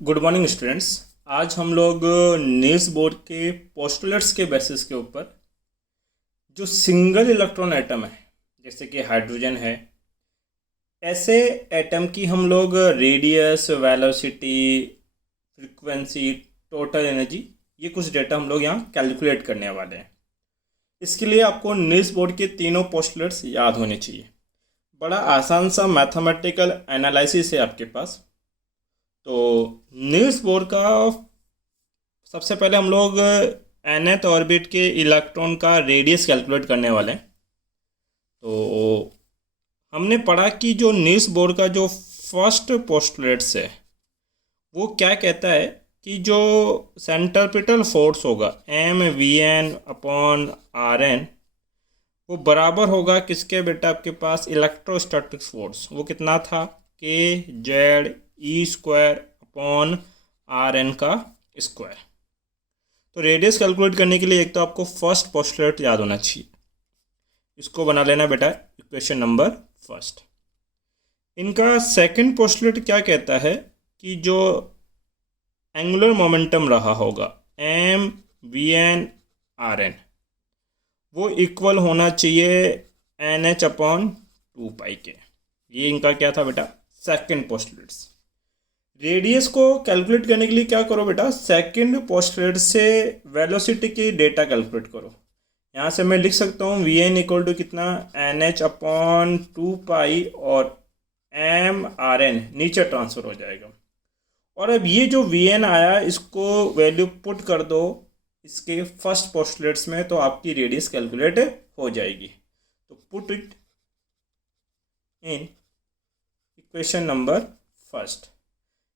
Good morning students. आज हम लोग नील्स बोर के पोस्टुलेट्स के बेसिस के ऊपर जो सिंगल इलेक्ट्रॉन एटम है, जैसे कि हाइड्रोजन है, ऐसे एटम की हम लोग radius, velocity, frequency, total energy, ये कुछ डेटा हम लोग यहाँ कैलकुलेट करने वाले हैं। इसके लिए आपको नील्स बोर के तीनों पोस्टुलेट्स याद होने चाहिए। बड़ा आसान सा मैथमेटिकल एनालिसिस है आपके पास। तो नील्स बोर का सबसे पहले हम लोग nth ऑर्बिट के इलेक्ट्रॉन का रेडियस कैलकुलेट करने वाले हैं। तो हमने पढ़ा कि जो नील्स बोर का जो फर्स्ट पोस्टुलेट्स है वो क्या कहता है कि जो सेंट्रीपिटल फोर्स होगा mvn अपॉन rn वो बराबर होगा किसके बेटा, आपके पास इलेक्ट्रोस्टैटिक फोर्स। वो कितना था, K Z E square upon R N का स्क्वायर। तो रेडियस कैलकुलेट करने के लिए एक तो आपको फर्स्ट पोस्टुलेट याद होना चाहिए, इसको बना लेना बेटा इक्वेशन नंबर फर्स्ट। इनका सेकंड पोस्टुलेट क्या कहता है कि जो एंगुलर मोमेंटम रहा होगा M V N R N वो इक्वल होना चाहिए एन एच अपॉन 2 पाई के। ये इनका क्या था बेटा, सेकंड पोस्टुलेट्स। रेडियस को कैलकुलेट करने के लिए क्या करो बेटा, सेकंड पोस्टुलेट से वेलोसिटी की डेटा कैलकुलेट करो। यहाँ से मैं लिख सकता हूँ वी एन इक्वल टू कितना, एन एच अपॉन 2 पाई और एम आर एन नीचे ट्रांसफर हो जाएगा। और अब ये जो वी एन आया इसको वैल्यू पुट कर दो इसके फर्स्ट पोस्टुलेट्स में, तो आपकी रेडियस कैलकुलेट हो जाएगी। तो put it in equation number first.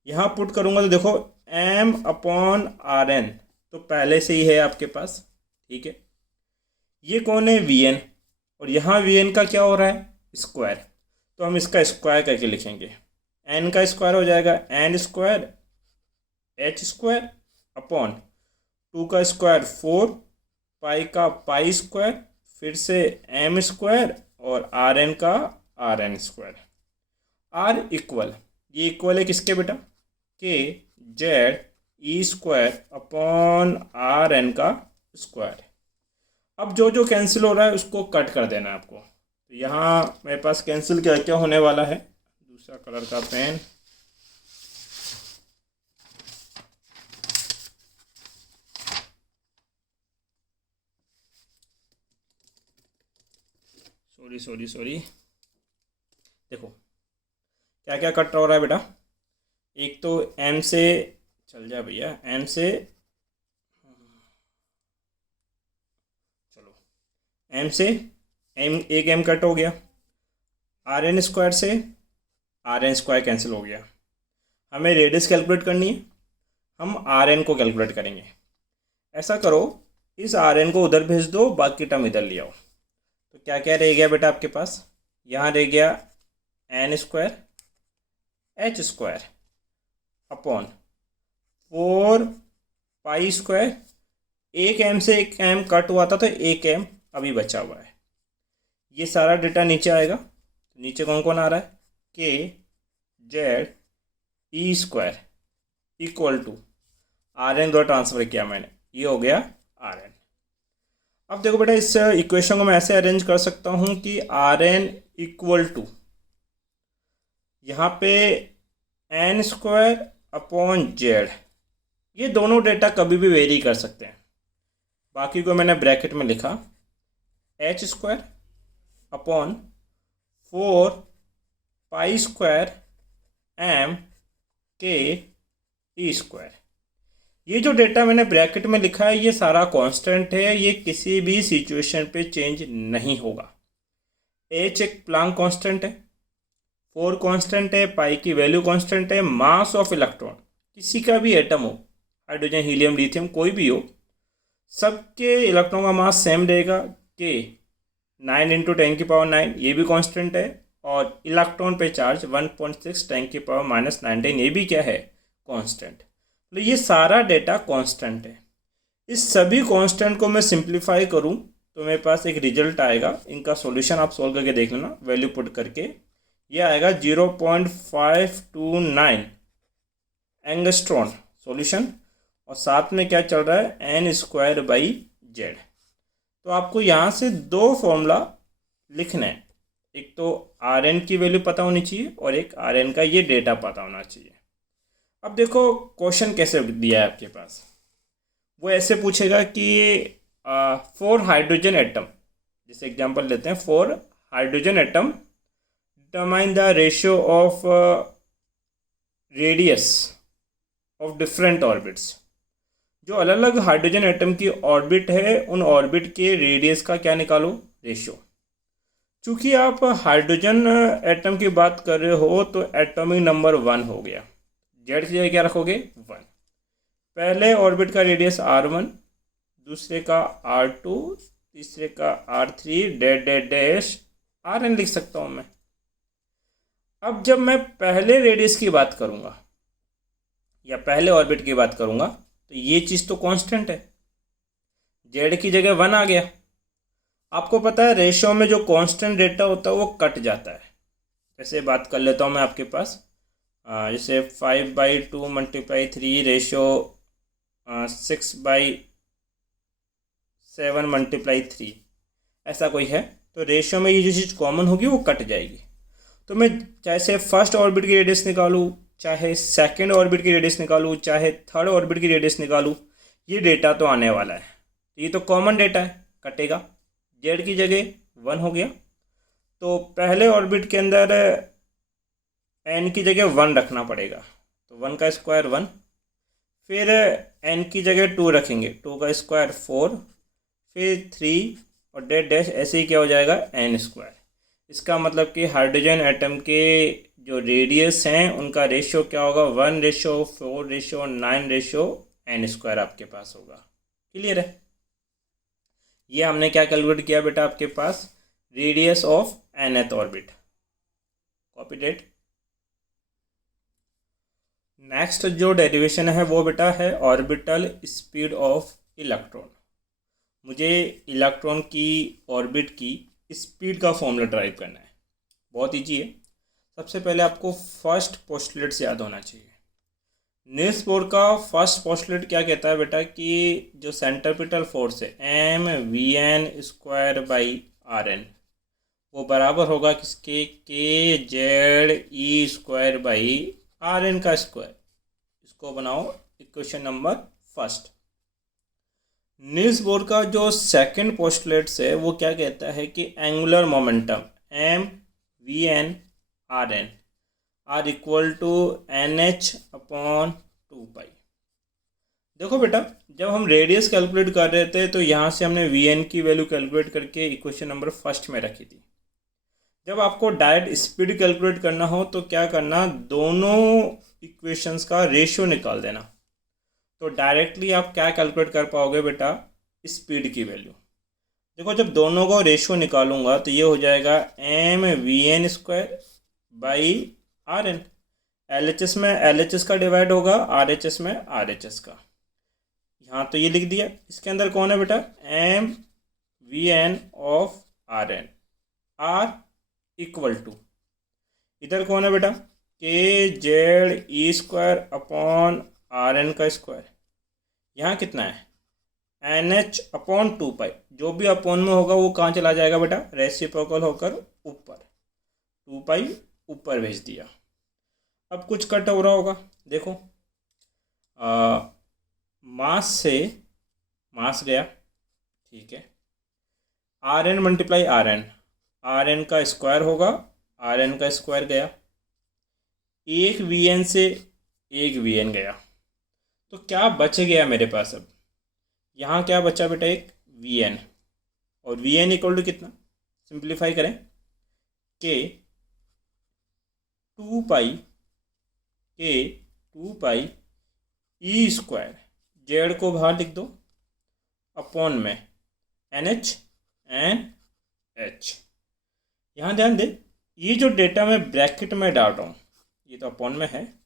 यहाँ पुट करूँगा तो देखो m अपॉन आर एन तो पहले से ही है आपके पास, ठीक है। ये कौन है, वी एन, और यहाँ वी एन का क्या हो रहा है, स्क्वायर। तो हम इसका स्क्वायर करके लिखेंगे, n का स्क्वायर हो जाएगा N square H square upon 2 का स्क्वायर 4, पाई का पाई स्क्वायर, फिर से एम स्क्वायर और आर एन का R N square. R equal, ये इक्वल है किसके बेटा, K Z E square upon R N का स्क्वायर। अब जो जो कैंसिल हो रहा है उसको कट कर देना है आपको। तो यहाँ मेरे पास कैंसिल क्या क्या होने वाला है, दूसरा कलर का पेन, सॉरी देखो क्या क्या कट हो रहा है बेटा। एक तो एम से, चल जा भैया, एम से, चलो एम से एम, एक एम कट हो गया। आर एन स्क्वायर से आर एन स्क्वायर कैंसिल हो गया। हमें रेडियस कैलकुलेट करनी है, हम आर एन को कैलकुलेट करेंगे। ऐसा करो इस आर एन को उधर भेज दो, बाकी टर्म इधर ले आओ। तो क्या क्या रह गया बेटा आपके पास, यहाँ रह गया N square H square upon 4 pi square. एक एम से एक एम कट हुआ था तो एक एम अभी बचा हुआ है। ये सारा डेटा नीचे आएगा। नीचे कौन कौन आ रहा है, K Z E square equal to R N द्वारा ट्रांसफर किया मैंने, ये हो गया आर एन। अब देखो बेटा इस इक्वेशन को मैं ऐसे अरेंज कर सकता हूँ कि आर एन इक्वल टू यहाँ पे एन स्क्वायर अपॉन जेड, ये दोनों डेटा कभी भी वेरी कर सकते हैं। बाकी को मैंने ब्रैकेट में लिखा H square upon 4 pi square M K E square. ये जो डेटा मैंने ब्रैकेट में लिखा है ये सारा कांस्टेंट है, ये किसी भी सिचुएशन पे चेंज नहीं होगा। एच एक प्लांक कांस्टेंट है, 4 कांस्टेंट है, पाई की वैल्यू कांस्टेंट है, मास ऑफ इलेक्ट्रॉन किसी का भी एटम हो, हाइड्रोजन हीलियम लिथियम कोई भी हो, सबके इलेक्ट्रॉन का मास सेम रहेगा। के 9 × 10⁻⁹ ये भी कांस्टेंट है, और इलेक्ट्रॉन पे चार्ज 1.6 10⁻⁻19 ये भी क्या है, कांस्टेंट। तो ये सारा डेटा कांस्टेंट है। इस सभी कांस्टेंट को मैं सिंप्लीफाई करूं तो मेरे पास एक रिजल्ट आएगा। इनका सॉल्यूशन आप सॉल्व करके देख लेना, वैल्यू पुट करके ये आएगा 0.529 एंगस्ट्रॉन सॉल्यूशन, और साथ में क्या चल रहा है n²/z। तो आपको यहाँ से दो फॉर्मूला लिखना है, एक तो Rn की वैल्यू पता होनी चाहिए और एक Rn का ये डेटा पता होना चाहिए। अब देखो क्वेश्चन कैसे दिया है आपके पास, वो ऐसे पूछेगा कि 4 हाइड्रोजन एटम, जैसे एग्जांपल लेते हैं 4 hydrogen atom, determine the ratio of radius of different orbits. जो अलग अलग हाइड्रोजन एटम की ऑर्बिट है उन ऑर्बिट के रेडियस का क्या निकालो, रेशियो। चूँकि आप हाइड्रोजन एटम की बात कर रहे हो तो एटॉमिक नंबर 1 हो गया, जेड की जगह क्या रखोगे 1। पहले ऑर्बिट का रेडियस R1, दूसरे का R2, तीसरे का R3 dash dash dash Rn लिख सकता हूँ मैं। अब जब मैं पहले रेडियस की बात करूँगा या पहले ऑर्बिट की बात करूँगा तो ये चीज़ तो कांस्टेंट है, जेड की जगह 1 आ गया। आपको पता है रेशियो में जो कांस्टेंट डेटा होता है वो कट जाता है। जैसे बात कर लेता हूँ मैं आपके पास, जैसे 5/2 × 3 रेशियो 6/7 × 3, ऐसा कोई है तो रेशियो में ये जो चीज़ कॉमन होगी वो कट जाएगी। तो मैं चाहे फर्स्ट ऑर्बिट की रेडियस निकालूँ, चाहे सेकंड ऑर्बिट की रेडियस निकालूँ, चाहे थर्ड ऑर्बिट की रेडियस निकालूँ, ये डेटा तो आने वाला है। ये तो कॉमन डेटा है, कटेगा, जेड की जगह 1 हो गया। तो पहले ऑर्बिट के अंदर n की जगह 1 रखना पड़ेगा, तो 1 का स्क्वायर 1, फिर n की जगह 2 रखेंगे, 2 का स्क्वायर 4, फिर 3 और डैश डैश, ऐसे ही क्या हो जाएगा n²। इसका मतलब कि हाइड्रोजन एटम के जो रेडियस हैं उनका रेशियो क्या होगा, 1:4:9:n² आपके पास होगा। क्लियर है? ये हमने क्या कैलकुलेट किया बेटा आपके पास, radius of nth orbit. Copy that. Next जो डेरिवेशन है वो बेटा है ऑर्बिटल स्पीड ऑफ इलेक्ट्रॉन। मुझे इलेक्ट्रॉन की ऑर्बिट की स्पीड का फॉर्मूला ड्राइव करना है, बहुत ईजी है। सबसे पहले आपको फर्स्ट पोस्टुलेट से याद होना चाहिए। नील्स बोर का फर्स्ट पोस्टुलेट क्या कहता है बेटा कि जो सेंट्रीपिटल फोर्स है mvn²/Rn वो बराबर होगा किसके, kZe²/Rn का स्क्वायर। इसको बनाओ equation number first. Niels Bohr का जो सेकंड पोस्टुलेट्स है वो क्या कहता है कि angular momentum mvn/Rn R equal to NH/2π। देखो बेटा जब हम रेडियस कैलकुलेट कर रहे थे तो यहाँ से हमने Vn की वैल्यू कैलकुलेट करके इक्वेशन नंबर फर्स्ट में रखी थी। जब आपको डायरेक्ट स्पीड कैलकुलेट करना हो तो क्या करना, दोनों इक्वेशंस का रेशियो निकाल देना। तो डायरेक्टली आप क्या कैलकुलेट कर पाओगे बेटा, स्पीड की वैल्यू। देखो जब दोनों को रेशियो निकालूंगा तो ये हो जाएगा mvn²/Rn। LHS में LHS का डिवाइड होगा, RHS में RHS का। यहाँ तो ये लिख दिया। इसके अंदर कौन है बेटा, mvn/Rn, R इक्वल टू, इधर कौन है बेटा, kZe²/Rn का स्क्वायर। यहाँ कितना है NH/2π, जो भी अपॉन में होगा वो कहाँ चला जाएगा बेटा, रेसिप्रोकल होकर ऊपर, 2π ऊपर भेज दिया। अब कुछ कट हो रहा होगा, देखो मास से मास गया, ठीक है, Rn × Rn, Rn का स्क्वायर होगा, Rn का स्क्वायर गया, एक Vn से एक Vn गया, तो क्या बच गया मेरे पास। अब यहाँ क्या बचा बेटा, एक Vn, और Vn इक्वल टू कितना, सिंप्लीफाई करें, k 2π e², जेड को बाहर लिख दो, अपॉन में NH एंड H। यहाँ ध्यान दे, ये जो डेटा मैं ब्रैकेट में डाल रहा हूँ ये तो अपॉन में है,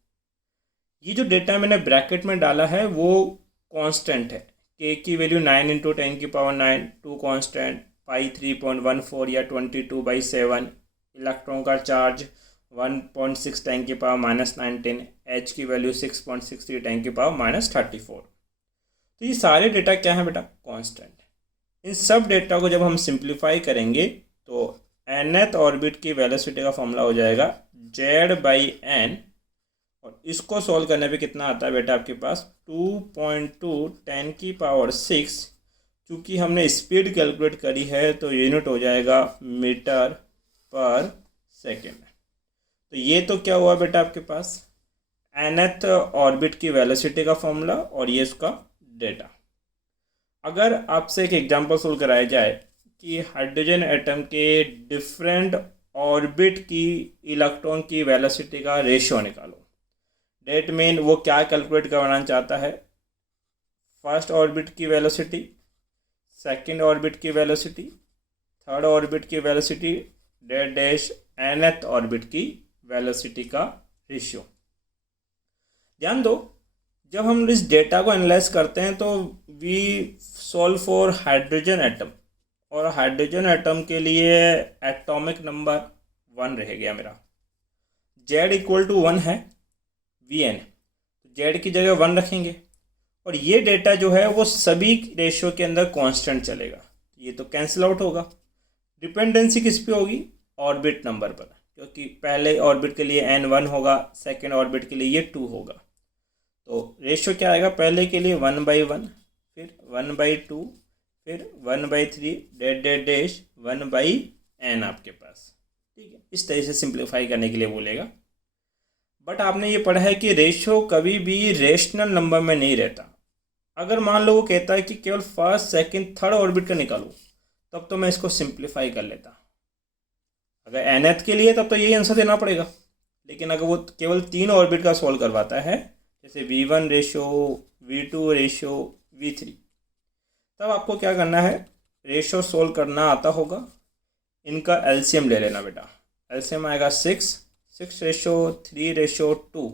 ये जो डेटा मैंने ब्रैकेट में डाला है वो कांस्टेंट है। k की वैल्यू 9 × 10⁹, 2 कांस्टेंट, पाई 3.14 या 22/7, इलेक्ट्रॉन का चार्ज 1.6 10 की पावर -19, h की वैल्यू 6.63 10 की पावर -34। तो ये सारे डेटा क्या है बेटा? कांस्टेंट। इन सब डेटा को जब हम सिंप्लीफाई करेंगे तो nth ऑर्बिट की वेलोसिटी का फॉर्मूला हो जाएगा z/n, और इसको सॉल्व करने पे कितना आता है बेटा आपके पास? 2.2 10 की पावर 6। चूँकि हमने स्पीड कैलकुलेट करी है तो यूनिट हो जाएगा मीटर पर सेकेंड। तो ये तो क्या हुआ बेटा आपके पास? nth ऑर्बिट की वेलोसिटी का फॉर्मूला, और ये उसका डेटा। अगर आपसे एक एग्जांपल सोल्व कराया जाए कि हाइड्रोजन एटम के डिफरेंट ऑर्बिट की इलेक्ट्रॉन की वेलोसिटी का रेशियो निकालो, डेट मीन वो क्या कैलकुलेट करवाना चाहता है? फर्स्ट ऑर्बिट की वेलोसिटी, सेकंड ऑर्बिट की वेलोसिटी, थर्ड ऑर्बिट की velocity, that dash nth orbit की वेलोसिटी का रेशियो। ध्यान दो, जब हम इस डेटा को एनालाइज करते हैं तो we solve for hydrogen atom, और हाइड्रोजन एटम के लिए एटॉमिक नंबर 1 रह गया मेरा। z इक्वल टू 1 है Vn, z की जगह 1 रखेंगे, और ये डेटा जो है वो सभी रेशियो के अंदर कांस्टेंट चलेगा। ये तो कैंसिल आउट होगा। डिपेंडेंसी किस पे होगी? ऑर्बिट नंबर पर, क्योंकि पहले ऑर्बिट के लिए n 1 होगा, सेकेंड ऑर्बिट के लिए ये 2 होगा। तो रेशियो क्या आएगा? पहले के लिए 1/1, फिर 1/2, फिर 1/3, डेट डेट डैश 1/n आपके पास। ठीक है, इस तरह से सिंप्लीफाई करने के लिए बोलेगा। बट आपने ये पढ़ा है कि रेशियो कभी भी रेशनल नंबर में नहीं रहता। अगर मान लो वो कहता है कि केवल फर्स्ट सेकंड थर्ड ऑर्बिट का निकालो, तब तो मैं इसको सिंप्लीफाई कर लेता। अगर nth के लिए तब तो यही आंसर देना पड़ेगा। लेकिन अगर वो केवल 3 ऑर्बिट का सॉल्व करवाता है, जैसे V1 ratio, V2 ratio, V3, तब आपको क्या करना है? रेशियो सॉल्व करना आता होगा, इनका एलसीएम ले लेना बेटा। एलसीएम आएगा 6 रेशियो 3 रेशियो 2।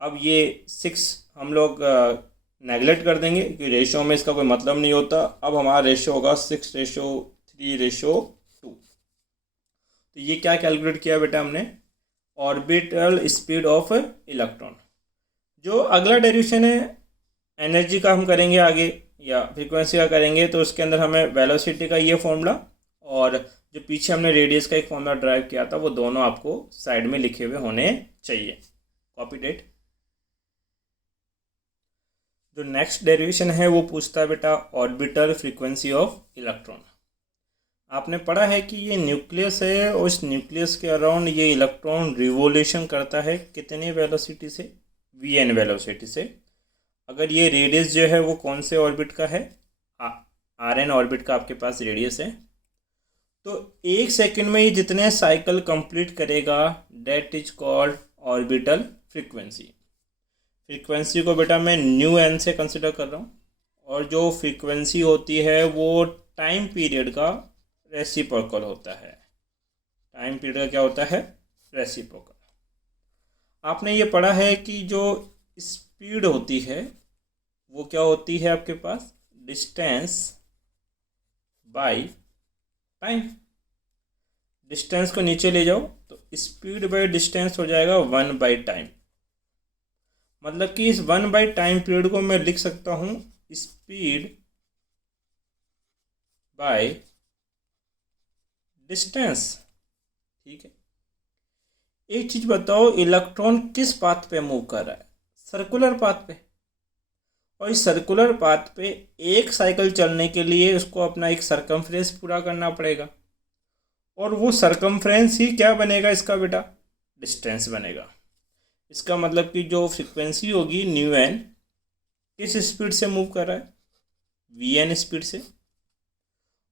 अब ये 6 हम लोग नेगलेक्ट कर देंगे क्योंकि रेशियो में इसका कोई मतलब नहीं होता। अब हमारा रेशियो होगा 6 रेशियो 3 रेशियो 2। तो ये क्या कैलकुलेट किया बेटा हमने? Orbital speed of electron. जो अगला डेरिवेशन है एनर्जी का हम करेंगे आगे, या फ्रीक्वेंसी का करेंगे, तो उसके अंदर हमें वेलोसिटी का ये फॉर्मूला और जो पीछे हमने रेडियस का एक फॉर्मूला ड्राइव किया था वो दोनों आपको साइड में लिखे हुए होने चाहिए। Copy that. जो नेक्स्ट डेरिवेशन है वो पूछता है बेटा ऑर्बिटल फ्रीक्वेंसी ऑफ इलेक्ट्रॉन। आपने पढ़ा है कि ये न्यूक्लियस है और इस न्यूक्लियस के अराउंड ये इलेक्ट्रॉन रिवोल्यूशन करता है कितनी वेलोसिटी से? Vn वेलोसिटी से। अगर ये रेडियस जो है वो कौन से ऑर्बिट का है? Rn ऑर्बिट का आपके पास रेडियस है। तो 1 सेकंड में ये जितने साइकिल कंप्लीट करेगा that is called orbital frequency. Frequency को बेटा मैं न्यू n से कंसिडर कर रहा हूँ, और जो फ्रीक्वेंसी होती है वो टाइम पीरियड का रेसिप्रोकल होता है। टाइम पीरियड का क्या होता है? रेसिप्रोकल। आपने ये पढ़ा है कि जो स्पीड होती है वो क्या होती है आपके पास? Distance by time. डिस्टेंस को नीचे ले जाओ तो स्पीड बाय डिस्टेंस हो जाएगा 1/टाइम। मतलब कि इस 1/टाइम पीरियड को मैं लिख सकता हूँ स्पीड बाय डिस्टेंस। ठीक है, एक चीज बताओ, इलेक्ट्रॉन किस पाथ पे मूव कर रहा है? सर्कुलर पाथ पे। और इस सर्कुलर पाथ पे एक साइकिल चलने के लिए उसको अपना एक सरकमफ्रेंस पूरा करना पड़ेगा, और वो सरकमफ्रेंस ही क्या बनेगा इसका बेटा? डिस्टेंस बनेगा। इसका मतलब कि जो फ्रीक्वेंसी होगी न्यू एन किस स्पीड से मूव कर रहा है? Vn स्पीड से।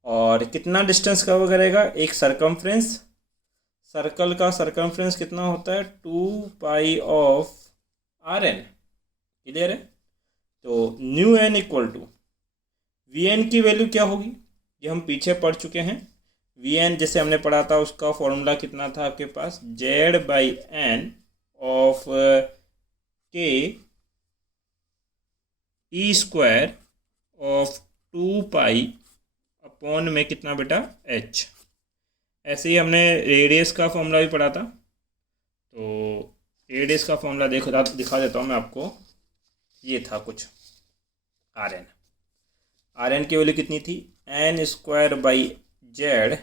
और कितना डिस्टेंस कवर करेगा? एक सरकमफ्रेंस। सर्कल का सरकमफ्रेंस कितना होता है? 2 ऑफ Rn। क्लियर है? तो nu N equal to Vn की वैल्यू क्या होगी? ये हम पीछे पढ़ चुके हैं। Vn जैसे हमने पढ़ा था उसका फॉर्मूला कितना था आपके पास? Z/n of k e² of 2 upon में कितना बेटा? h। ऐसे ही हमने रेडियस का फॉर्मूला भी पढ़ा था। तो ए डेज का फॉर्मूला दिखा देता हूँ मैं आपको। ये था कुछ आर एन की वैल्यू कितनी थी, N square by Z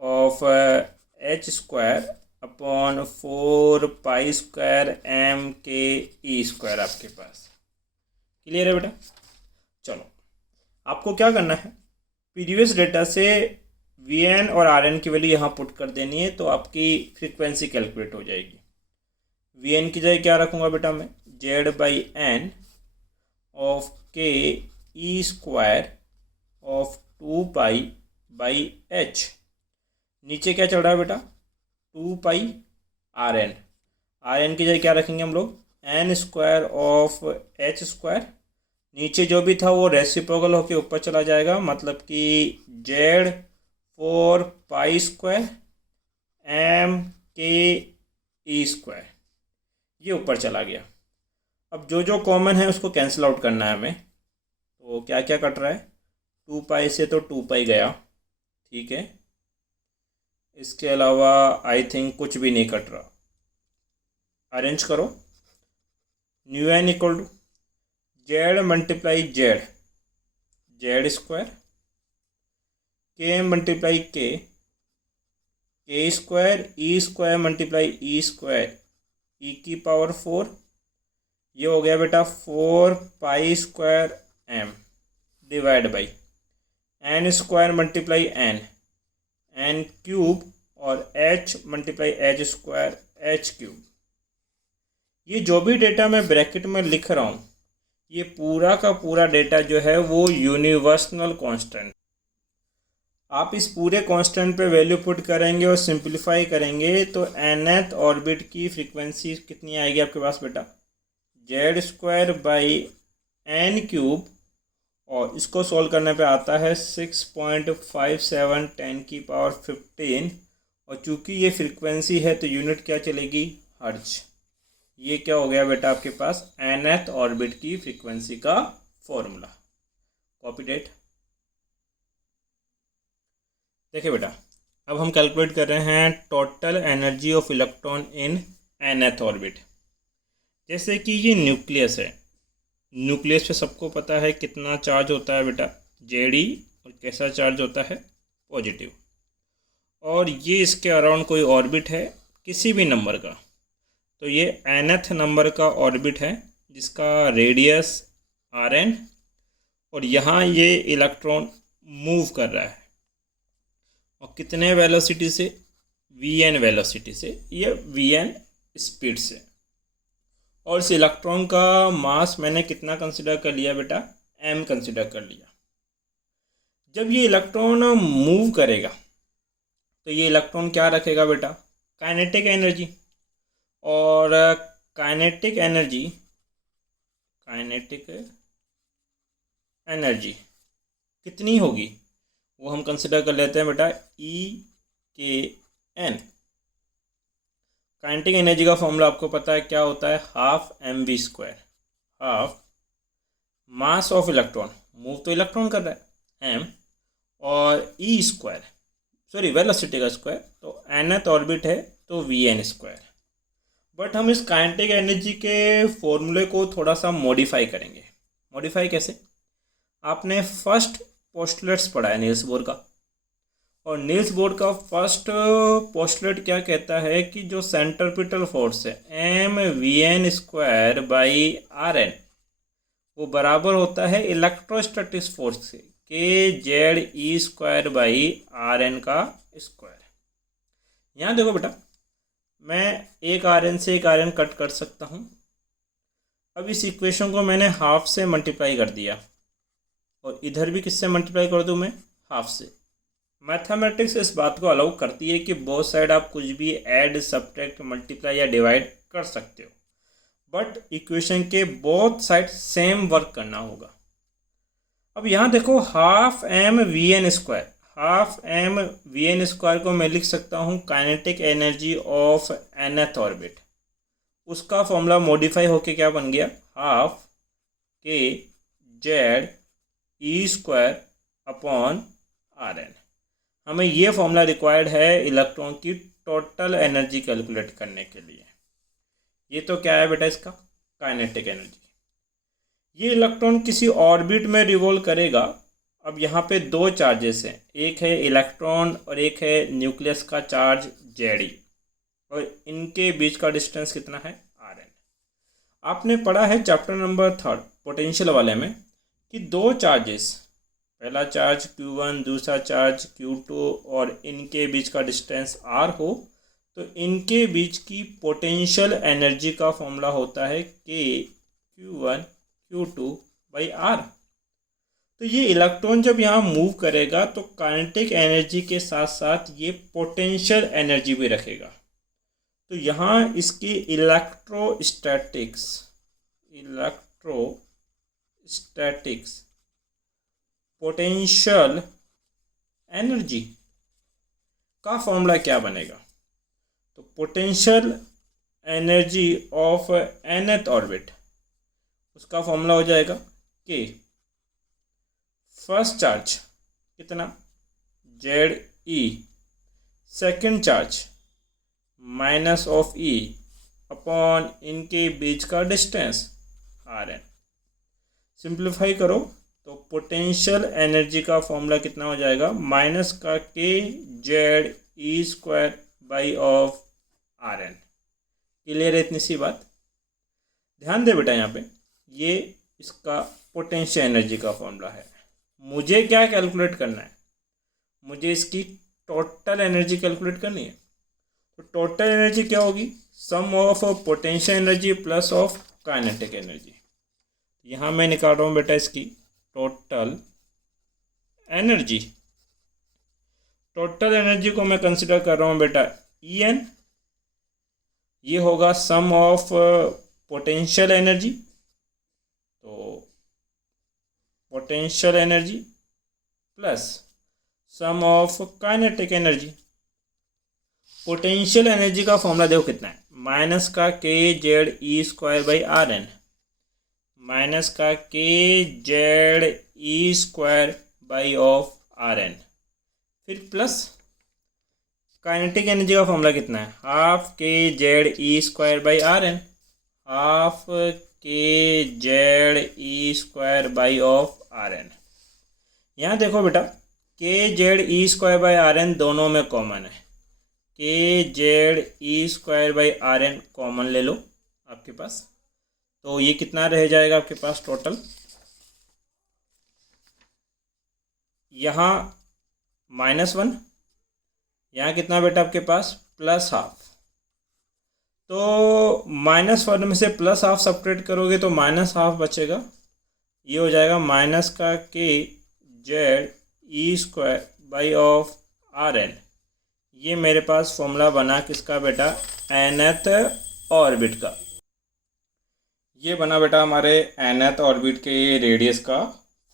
of H square upon 4 pi square M K E square आपके पास। क्लियर है बेटा? चलो आपको क्या करना है, प्रीवियस डेटा से वी एन और आर एन की वैल्यू यहाँ पुट कर देनी है, तो आपकी फ्रीक्वेंसी कैलकुलेट हो जाएगी। वी एन की जगह क्या रखूँगा बेटा मैं, Z by n of k E square of 2 pi by h. नीचे क्या चल रहा है बेटा, 2 पाई आर एन की जगह क्या रखेंगे हम लोग, N square of H square. नीचे जो भी था वो रेसिप्रोकल होके ऊपर चला जाएगा, मतलब कि Z 4 pi square M K E square, ये ऊपर चला गया। अब जो जो कॉमन है उसको कैंसिल आउट करना है हमें। तो क्या क्या कट रहा है, 2 पाई से तो 2 पाई गया, ठीक है। इसके अलावा आई थिंक कुछ भी नहीं कट रहा। अरेंज करो, new N equal to z multiply z square, k multiply के स्क्वायर, ई स्क्वायर मल्टीप्लाई ई स्क्वायर ई की पावर 4। ये हो गया बेटा 4 pi square m divide by n square multiply n cube और h multiply h square h cube. ये जो भी डेटा मैं ब्रैकेट में लिख रहा हूँ, ये पूरा का पूरा डेटा जो है वो यूनिवर्सल कांस्टेंट। आप इस पूरे कांस्टेंट पे वैल्यू पुट करेंगे और सिंप्लीफाई करेंगे तो nth ऑर्बिट की फ्रीक्वेंसी कितनी आएगी आपके पास बेटा, Z square by N cube, और इसको सॉल्व करने पे आता है 6.57 10 की पावर 15। और चूंकि ये फ्रीक्वेंसी है तो यूनिट क्या चलेगी, हर्ट्ज। ये क्या हो गया बेटा आपके पास, nth ऑर्बिट की फ्रीक्वेंसी का फॉर्मूला। Copy that. देखिए बेटा, अब हम कैलकुलेट कर रहे हैं total energy of electron in nth orbit. जैसे कि ये न्यूक्लियस है, न्यूक्लियस पे सबको पता है कितना चार्ज होता है बेटा, जेडी, और कैसा चार्ज होता है, पॉजिटिव। और ये इसके अराउंड कोई ऑर्बिट है किसी भी नंबर का, तो ये nth नंबर का ऑर्बिट है जिसका रेडियस आर एन, और यहाँ ये इलेक्ट्रॉन मूव कर रहा है, और कितने वेलोसिटी से, वी एन वेलोसिटी से, ये वी एन स्पीड से। और इस इलेक्ट्रॉन का मास मैंने कितना कंसिडर कर लिया बेटा, m कंसिडर कर लिया। जब ये इलेक्ट्रॉन मूव करेगा तो ये इलेक्ट्रॉन क्या रखेगा बेटा, काइनेटिक एनर्जी। और काइनेटिक एनर्जी कितनी होगी वो हम कंसिडर कर लेते हैं बेटा, E/K/N। काइनेटिक एनर्जी का फॉर्मूला आपको पता है क्या होता है, half mv square, half mass of electron, move तो इलेक्ट्रॉन कर रहा है, m, और ई स्क्वायर, सॉरी वेलोसिटी का स्क्वायर, तो nth ऑर्बिट है तो vn स्क्वायर। बट हम इस काइनेटिक एनर्जी के फॉर्मूले को थोड़ा सा मॉडिफाई करेंगे। मॉडिफाई कैसे, आपने फर्स्ट पोस्टुलेट्स पढ़ा है नील्स बोर का, और नील्स बोर का फर्स्ट पोस्टुलेट क्या कहता है कि जो सेंट्रीपिटल फोर्स है mvn square by R N, वो बराबर होता है इलेक्ट्रोस्टैटिक फोर्स से kZe square by R N का स्क्वायर। यहाँ देखो बेटा, मैं एक आर एन से एक आर एन कट कर सकता हूँ। अब इस इक्वेशन को मैंने हाफ से मल्टीप्लाई कर दिया, और इधर भी किससे मल्टीप्लाई कर दूँ मैं, हाफ से। मैथमेटिक्स इस बात को अलाउ करती है कि बोथ साइड आप कुछ भी ऐड, सब्ट्रैक्ट, मल्टीप्लाई या डिवाइड कर सकते हो, बट इक्वेशन के बोथ साइड सेम वर्क करना होगा। अब यहाँ देखो, half M V N square, half M V N square को मैं लिख सकता हूँ kinetic energy of nth orbit. उसका फॉर्मूला मॉडिफाई होके क्या बन गया, half K Z E square upon R N. हमें ये फॉर्मूला रिक्वायर्ड है इलेक्ट्रॉन की टोटल एनर्जी कैलकुलेट करने के लिए। ये तो क्या है बेटा इसका काइनेटिक एनर्जी। ये इलेक्ट्रॉन किसी ऑर्बिट में रिवॉल्व करेगा। अब यहाँ पे दो चार्जेस हैं, एक है इलेक्ट्रॉन और एक है न्यूक्लियस का चार्ज Ze, और इनके बीच का डिस्टेंस कितना है Rn। आपने पढ़ा है चैप्टर नंबर 3 पोटेंशियल वाले में कि दो चार्जेस, पहला चार्ज Q1 दूसरा चार्ज Q2 और इनके बीच का डिस्टेंस R हो तो इनके बीच की पोटेंशियल एनर्जी का फॉर्मूला होता है K Q1 Q2/R। तो ये इलेक्ट्रॉन जब यहाँ मूव करेगा तो काइनेटिक एनर्जी के साथ साथ ये पोटेंशियल एनर्जी भी रखेगा। तो यहाँ इसकी इलेक्ट्रोस्टैटिक्स पोटेंशियल एनर्जी का फॉर्मूला क्या बनेगा? तो potential energy of nth orbit, उसका फॉर्मूला हो जाएगा कि फर्स्ट चार्ज कितना Ze, second charge minus of E upon इनके बीच का डिस्टेंस Rn। सिंप्लीफाई करो तो पोटेंशियल एनर्जी का फॉर्मूला कितना हो जाएगा, माइनस का K Ze²/Rn। क्लियर है इतनी सी बात? ध्यान दे बेटा, यहाँ पे ये इसका पोटेंशियल एनर्जी का फॉर्मूला है। मुझे क्या कैलकुलेट करना है? मुझे इसकी टोटल एनर्जी कैलकुलेट करनी है। तो टोटल एनर्जी क्या होगी? Sum of potential energy plus of kinetic energy. यहाँ मैं निकाल रहा हूँ बेटा इसकी टोटल एनर्जी। टोटल एनर्जी को मैं कंसिडर कर रहा हूँ बेटा En। ये होगा सम ऑफ पोटेंशियल एनर्जी, तो potential energy plus sum of kinetic energy. Potential energy का फॉर्मूला देखो कितना है, माइनस का Kze²/Rn, माइनस का Kze²/Rn, फिर प्लस काइनेटिक एनर्जी का फॉर्मूला कितना है, हाफ Kze²/Rn, हाफ Kze²/Rn। यहाँ देखो बेटा Kze²/Rn दोनों में कॉमन है, Kze²/Rn कॉमन ले लो आपके पास, तो ये कितना रह जाएगा आपके पास टोटल, यहाँ -1, यहाँ कितना बेटा आपके पास +½ तो -1 में से +½ सब्ट्रैक्ट करोगे तो -½ बचेगा। ये हो जाएगा माइनस का Kze²/Rn। ये मेरे पास फॉर्मूला बना किसका बेटा, nth ऑर्बिट का। ये बना बेटा हमारे nth ऑर्बिट के रेडियस का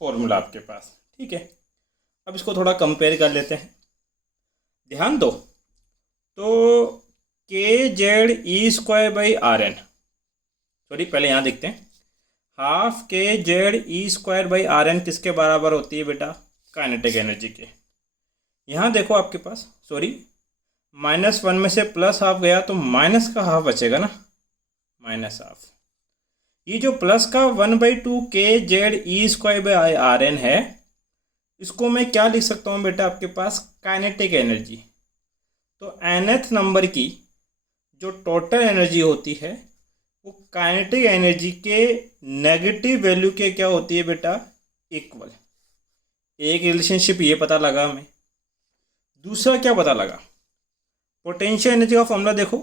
फॉर्मूला आपके पास। ठीक है, अब इसको थोड़ा कंपेयर कर लेते हैं। ध्यान दो, तो Kze²/Rn, सॉरी पहले यहाँ देखते हैं, हाफ Kze²/Rn किसके बराबर होती है बेटा, काइनेटिक एनर्जी के। यहाँ देखो आपके पास, सॉरी -1 में से +½ गया तो माइनस का हाफ बचेगा ना, -½ ये जो प्लस का 1/2 Kze²/Rn है, इसको मैं क्या लिख सकता हूँ बेटा आपके पास, काइनेटिक एनर्जी। तो nth नंबर की जो टोटल एनर्जी होती है वो काइनेटिक एनर्जी के नेगेटिव वैल्यू के क्या होती है बेटा, इक्वल। एक रिलेशनशिप ये पता लगा हमें। दूसरा क्या पता लगा, पोटेंशियल एनर्जी का फॉर्मूला देखो,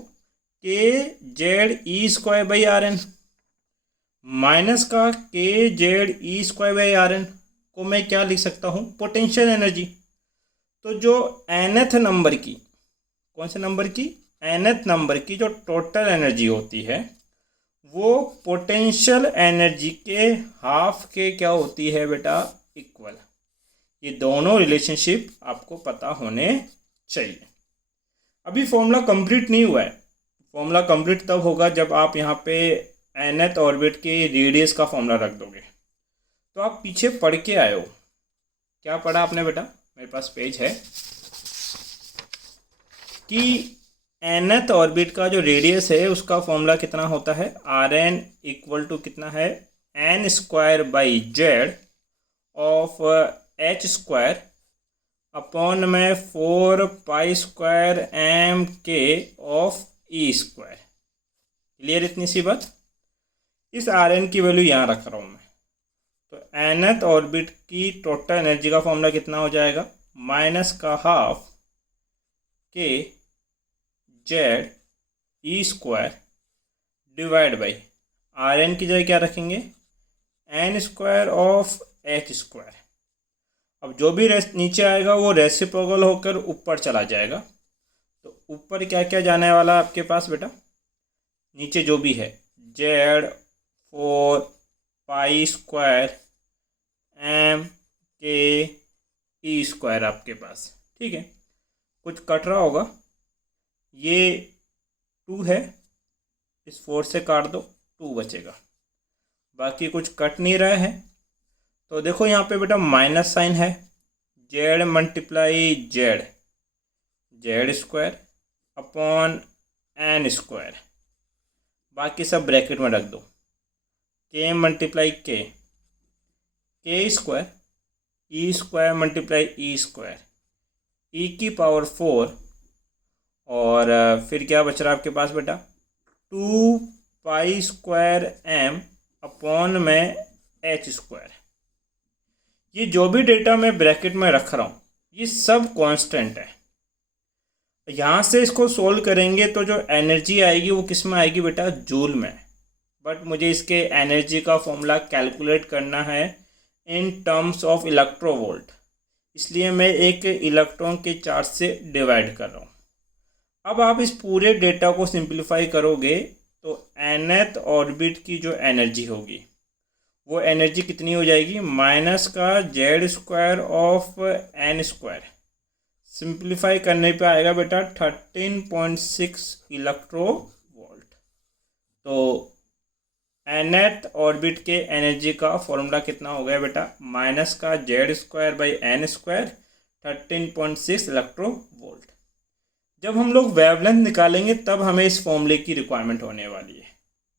Kze²/Rn माइनस का Kze²/Rn को मैं क्या लिख सकता हूँ, पोटेंशियल एनर्जी। तो जो nth नंबर की, कौन से नंबर की, nth नंबर की जो टोटल एनर्जी होती है वो पोटेंशियल एनर्जी के हाफ के क्या होती है बेटा, इक्वल। ये दोनों रिलेशनशिप आपको पता होने चाहिए। अभी फॉर्मूला कंप्लीट नहीं हुआ है, फॉर्मूला कंप्लीट तब होगा जब आप यहाँ पे nth ऑर्बिट के रेडियस का फॉर्मूला रख दोगे। तो आप पीछे पढ़ के आए हो, क्या पढ़ा आपने बेटा, मेरे पास पेज है, कि nth ऑर्बिट का जो रेडियस है उसका फॉर्मूला कितना होता है, Rn इक्वल टू कितना है, n square by Z of h square upon में 4 पाई स्क्वायर एम के ऑफ ई स्क्वायर। क्लियर इतनी सी बात। इस Rn की वैल्यू यहाँ रख रहा हूँ मैं, तो nth ऑर्बिट की टोटल एनर्जी का फॉर्मूला कितना हो जाएगा, माइनस का half K Z E square divide by Rn की जगह क्या रखेंगे, n square of h square. अब जो भी नीचे आएगा वो रेसिप्रोकल होकर ऊपर चला जाएगा। तो ऊपर क्या क्या जाने वाला है आपके पास बेटा, नीचे जो भी है Z 4 pi square M K E square आपके पास, ठीक है। कुछ कट रहा होगा, ये 2 है, इस 4 से काट दो 2 बचेगा, बाकी कुछ कट नहीं रहा है। तो देखो यहाँ पे बेटा माइनस साइन है, Z multiply Z, Z square upon N square, बाकी सब ब्रैकेट में रख दो, के मल्टीप्लाई के स्क्वायर, ई स्क्वायर मल्टीप्लाई ई स्क्वायर, ई की पावर 4, और फिर क्या बच रहा है आपके पास बेटा, 2 पाई स्क्वायर एम अपॉन में एच स्क्वायर। ये जो भी डेटा मैं ब्रैकेट में रख रहा हूँ ये सब कांस्टेंट है। यहाँ से इसको सोल्व करेंगे तो जो एनर्जी आएगी वो किस में आएगी बेटा, जूल में। बट मुझे इसके एनर्जी का फॉर्मूला कैलकुलेट करना है इन टर्म्स ऑफ इलेक्ट्रोवोल्ट, इसलिए मैं एक इलेक्ट्रॉन के चार्ज से डिवाइड कर रहा हूँ। अब आप इस पूरे डेटा को सिंप्लीफाई करोगे तो nth ऑर्बिट की जो एनर्जी होगी वो एनर्जी कितनी हो जाएगी, माइनस का Z square of n square. Simplify करने पे आएगा बेटा 13.6 इलेक्ट्रोवोल्ट। तो nth ऑर्बिट के एनर्जी का फॉर्मूला कितना हो गया बेटा, माइनस का Z square by n square 13.6 electronvolt. जब हम लोग वेवलेंथ निकालेंगे तब हमें इस फॉर्मूले की रिक्वायरमेंट होने वाली है।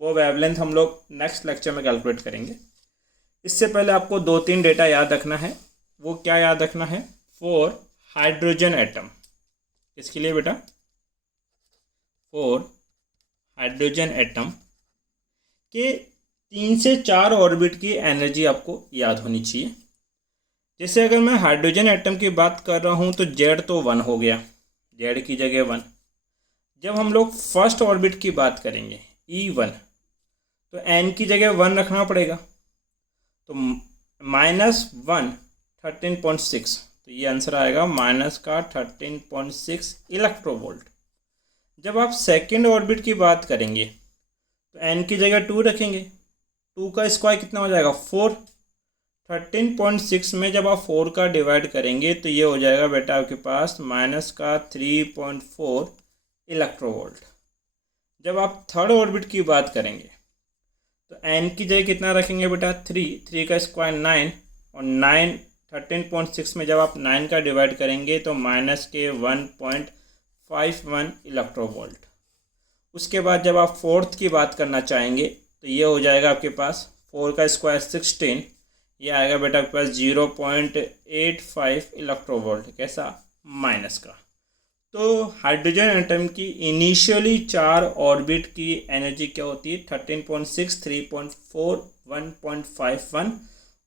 वो वेवलेंथ हम लोग नेक्स्ट लेक्चर में कैलकुलेट करेंगे। इससे पहले आपको 2-3 डेटा याद रखना है। वो क्या याद रखना है, फॉर हाइड्रोजन एटम। किसके लिए बेटा, फॉर हाइड्रोजन एटम के 3 से 4 ऑर्बिट की एनर्जी आपको याद होनी चाहिए। जैसे अगर मैं हाइड्रोजन एटम की बात कर रहा हूँ तो जेड तो 1 हो गया, जेड की जगह 1। जब हम लोग फर्स्ट ऑर्बिट की बात करेंगे E1 तो एन की जगह 1 रखना पड़ेगा, तो -1 13.6, तो ये आंसर आएगा माइनस का 13.6 इलेक्ट्रोवोल्ट। जब आप सेकेंड ऑर्बिट की बात करेंगे तो एन की जगह 2 रखेंगे, 2 का स्क्वायर कितना हो जाएगा 4। 13.6 में जब आप 4 का डिवाइड करेंगे तो ये हो जाएगा बेटा आपके पास माइनस का 3.4 इलेक्ट्रोवोल्ट। जब आप थर्ड ऑर्बिट की बात करेंगे तो एन की जगह कितना रखेंगे बेटा 3 का स्क्वायर 9, और 9 13.6 में जब आप 9 का डिवाइड करेंगे तो माइनस के 1.51 इलेक्ट्रोवोल्ट। उसके बाद जब आप फोर्थ की बात करना चाहेंगे तो ये हो जाएगा आपके पास 4 का स्क्वायर 16, ये आएगा बेटा आपके पास 0.85 इलेक्ट्रोवोल्ट। कैसा, माइनस का। तो हाइड्रोजन एटम की इनिशियली 4 ऑर्बिट की एनर्जी क्या होती है, 13.6, 3.4, 1.51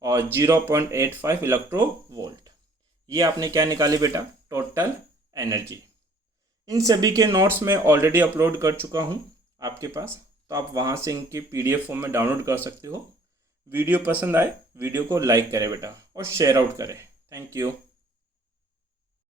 और 0.85 इलेक्ट्रोवोल्ट। ये आपने क्या निकाली बेटा, टोटल एनर्जी। इन सभी के नोट्स मैं ऑलरेडी अपलोड कर चुका हूँ आपके पास, तो आप वहाँ से इनकी PDF फॉर्म में डाउनलोड कर सकते हो। वीडियो पसंद आए वीडियो को लाइक करें बेटा और शेयर आउट करें। Thank you.